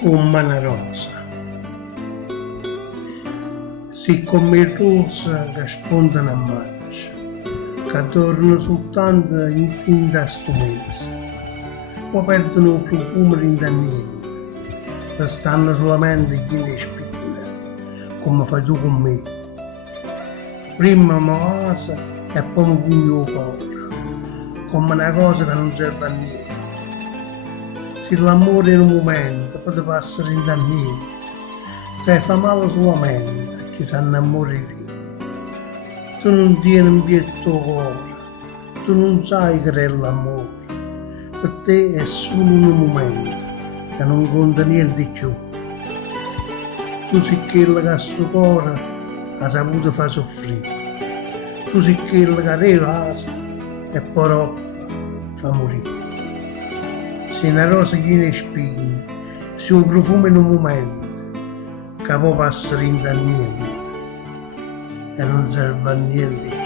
come una rosa. Siccome rosa che spuntano a maggio, che tornano soltanto in tinta sto mese, poi perdono il profumo da niente, restando solamente chine spine, come fai tu con me. Prima mi asa e poi mi pugno il cuore, come una cosa che non serve a niente. Se l'amore in un momento poi ti passa in da niente, se fa male solamente a chi si innamora di te. Tu non tieni in piedi il tuo cuore, tu non sai che è l'amore, per te è solo un momento che non conta niente di più. Tu sei quello che a sto cuore ha saputo far soffrire, tu sei quello che arriva e poi dopo fa morire. Se una rosa tiene spine, se un profumo in un momento, che poi passa in da niente e non serve a niente.